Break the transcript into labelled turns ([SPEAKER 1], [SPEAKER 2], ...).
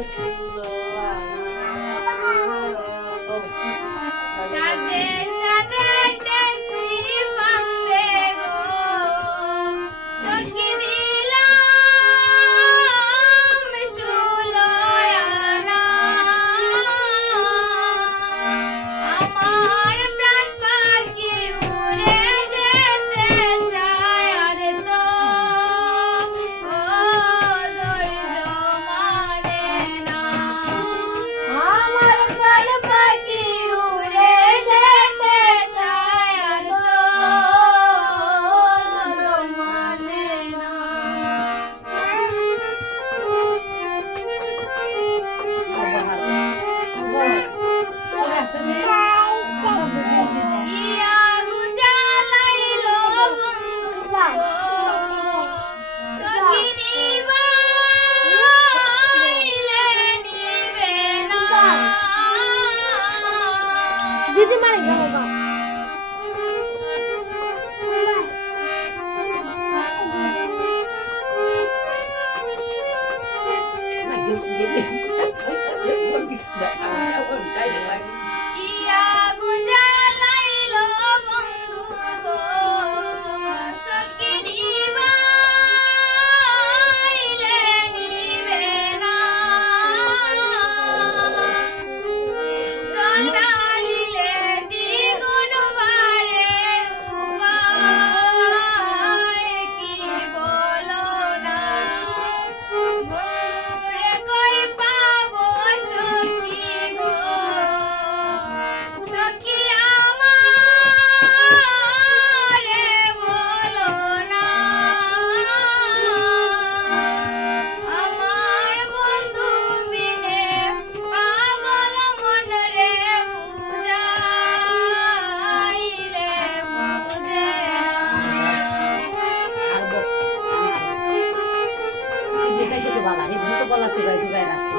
[SPEAKER 1] Bye. that I তো গলা চিবাই চিবাই রাখছে